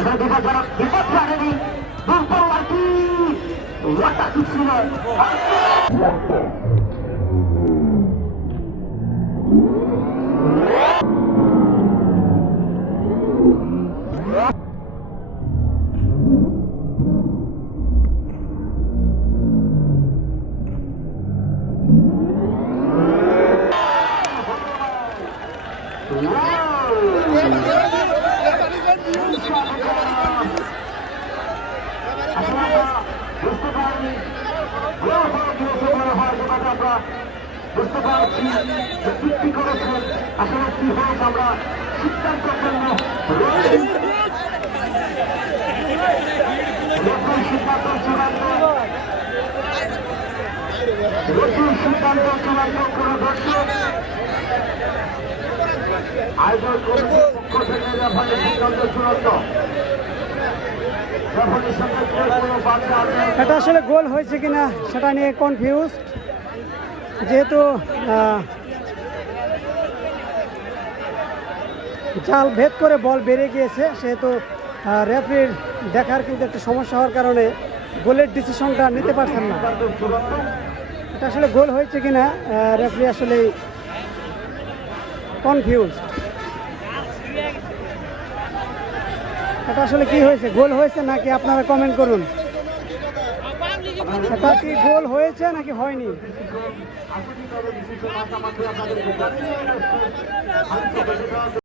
এখানে বিপজ্জনক বিপদ জানেনি দুর্বল আর কি ওটা কি ছিল বুঝতে পারছি চুক্তি করেছেন আসলে কি হয়েছে আমরা সিদ্ধান্তের জন্য সিদ্ধান্ত চূড়ান্ত সিদ্ধান্ত চূড়ান্ত কোন দর্শক আয়োজন কমিটির পক্ষ থেকে রেফারির সিদ্ধান্ত চূড়ান্ত। এটা আসলে গোল হয়েছে কিনা সেটা নিয়ে কনফিউজ, যেহেতু জাল ভেদ করে বল বেড়ে গিয়েছে, সেহেতু রেফারির দেখার কিন্তু একটা সমস্যা হওয়ার কারণে গোলের ডিসিশনটা নিতে পারছেন না। এটা আসলে গোল হয়েছে কিনা রেফারি আসলে কনফিউজ। এটা আসলে কি হয়েছে, গোল হয়েছে নাকি আপনারা কমেন্ট করুন। এটা কি গোল হয়েছে নাকি হয়নি?